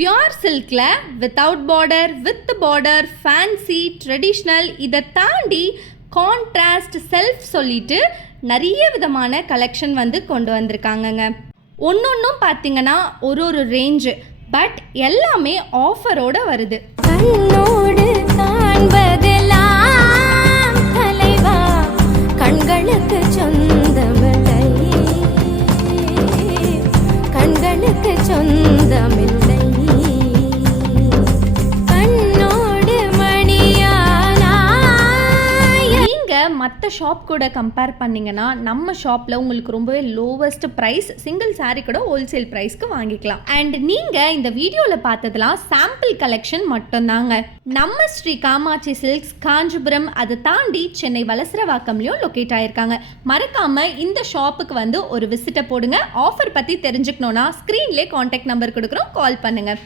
Pure சில்கில் without border, with border, fancy, traditional, இதை தாண்டி கான்ட்ராஸ்ட், செல்ஃப் சொல்லிட்டு நிறைய விதமான கலெக்ஷன் வந்து கொண்டு வந்திருக்காங்கங்க. ஒன்னொன்றும் பார்த்தீங்கன்னா ஒரு ரேஞ்சு, பட் எல்லாமே ஆஃபரோட வருது. கண்ணோடு காண்பதெல்லாம் தலைவா, கண்களுக்கு சொந்தமில்லை, கண்களுக்கு சொந்தமில்லை. கண்ணோடு மணியானா மற்ற ஷாப் கூட கம்பேர் பண்ணிங்கன்னா நம்ம ஷாப்பில் உங்களுக்கு ரொம்பவே லோவஸ்ட் ப்ரைஸ், சிங்கிள் சாரீ கூட ஹோல்சேல் ப்ரைஸ்க்கு வாங்கிக்கலாம். அண்ட் நீங்கள் இந்த வீடியோவில் பார்த்ததெல்லாம் சாம்பிள் கலெக்ஷன் மட்டும்தாங்க. நம்ம ஸ்ரீ காமாட்சி சில்க்ஸ் காஞ்சிபுரம், அதை தாண்டி சென்னை வலசரவாக்கம்லையும் லொக்கேட் ஆகிருக்காங்க. மறக்காமல் இந்த ஷாப்புக்கு வந்து ஒரு விசிட்டை போடுங்க. ஆஃபர் பற்றி தெரிஞ்சுக்கணுன்னா ஸ்க்ரீன்லேயே காண்டாக்ட் நம்பர் கொடுக்குறோம், கால் பண்ணுங்கள்.